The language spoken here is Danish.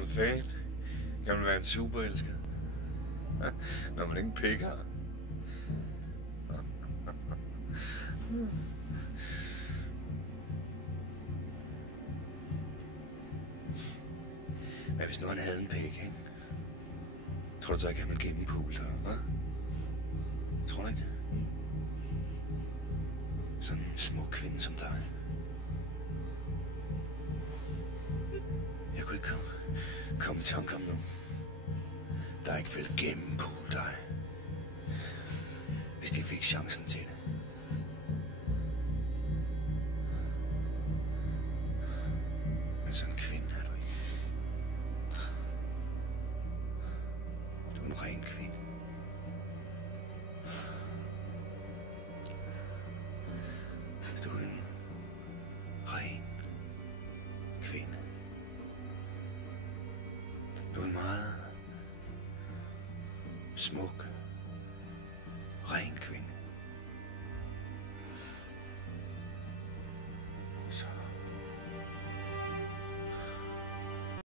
man fan? Kan man være en superelsker? Når man ingen pik har? Men hvis nu han havde en pik, ikke? Tror du så ikke, han ville gennempule dig, hva'? Tror du ikke det? Sådan en smuk kvinde som dig. Jeg kunne ikke komme i tanke om nogen, der ikke ville gennempule dig, hvis de fik chancen til det. Men sådan en kvinde er du ikke. Du er en ren kvinde. Du er en ren kvinde. Du er en meget smuk, ren kvinde.